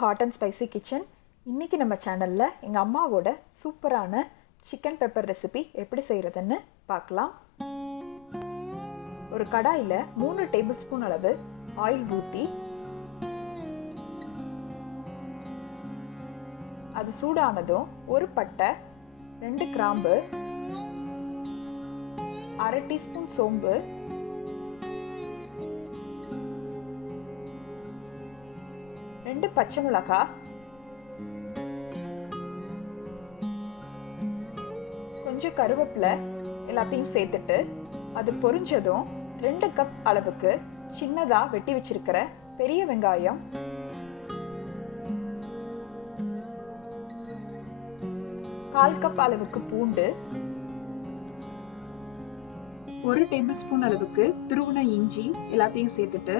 Hot and spicy kitchen. இன்றைக்கி நம்ம சேனலில் எங்கள் அம்மாவோட சூப்பரான சிக்கன் பெப்பர் ரெசிபி எப்படி செய்கிறதுன்னு பார்க்கலாம். ஒரு கடாயில் 3 டேபிள் ஸ்பூன் அளவு ஆயில் ஊற்றி அது சூடானதும் ஒரு பட்டை, 2 கிராம்பு, அரை டீஸ்பூன் சோம்பு, 2 பச்சை மிளகாய், கொஞ்சம் கருவேப்பிலை எல்லாத்தையும் சேர்த்துட்டு அது பொரிஞ்சதும் 2 கப் அளவுக்கு சின்னதா வெட்டி வச்சிருக்கிற பெரிய வெங்காயம், 1/4 கப் அளவுக்கு பூண்டு, 1 டேபிள் ஸ்பூன் அளவுக்கு துருவின இஞ்சி எல்லாத்தையும் சேர்த்துட்டு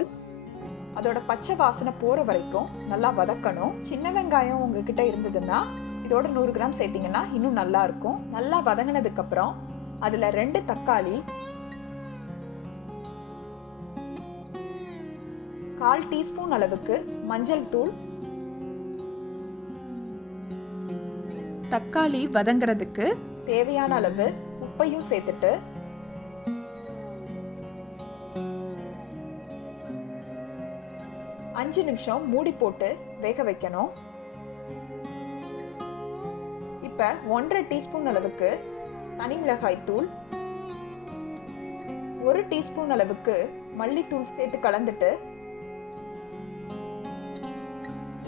அதோட பச்சை வாசனை போற வரைக்கும் நல்லா வதக்கணும். சின்ன வெங்காயம் உங்ககிட்ட இருந்ததுன்னா இதோட 100 கிராம் சேர்த்தீங்கன்னா இன்னும் நல்லா இருக்கும். நல்லா வதங்கினதுக்கு அப்புறம் அதுல 2 தக்காளி, 1/4 டீஸ்பூன் அளவுக்கு மஞ்சள் தூள், தக்காளி வதங்கிறதுக்கு தேவையான அளவு உப்பையும் சேர்த்துட்டு 5 நிமிஷம் மூடி போட்டு வேக வைக்கணும். இப்ப 1/2 டீஸ்பூன் அளவுக்கு தனி மிளகாய் தூள், 1 டீஸ்பூன் அளவுக்கு மல்லித்தூள் சேர்த்து கலந்துட்டு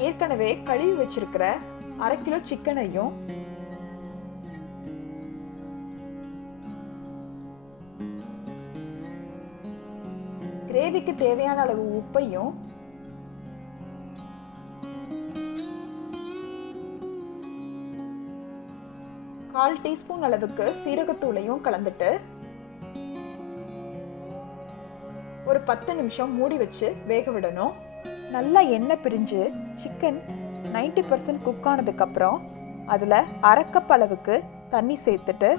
ஏற்கனவே கழுவி வச்சிருக்கிற 1/2 கிலோ சிக்கனையும் கிரேவிக்கு தேவையான அளவு உப்பையும் கால் டீஸ்பூன் அளவுக்கு சீரகத்தூளையும் கலந்துட்டு ஒரு 10 நிமிஷம் மூடி வச்சு வேக விடணும். நல்லா எண்ணெய் பிரிஞ்சு சிக்கன் 90% குக் ஆனதுக்கு அப்புறம் அதுல 1/2 கப் அளவுக்கு தண்ணி சேர்த்துட்டு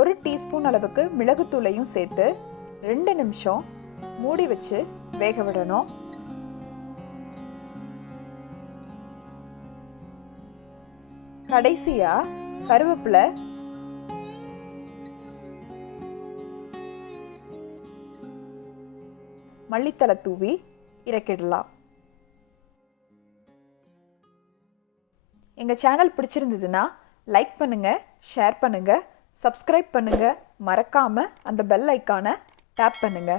1 டீஸ்பூன் அளவுக்கு மிளகுத்தூளையும் சேர்த்து 2 நிமிஷம் மூடி வச்சு வேக விடணும். கடைசியா கருவேப்பிலை, மல்லித்தலை தூவி இறக்கிடலாம். எங்க சேனல் பிடிச்சிருந்ததுன்னா லைக் பண்ணுங்க, ஷேர் பண்ணுங்க, சப்ஸ்கிரைப் பண்ணுங்க, மறக்காம அந்த பெல் ஐகானை டேப் பண்ணுங்க.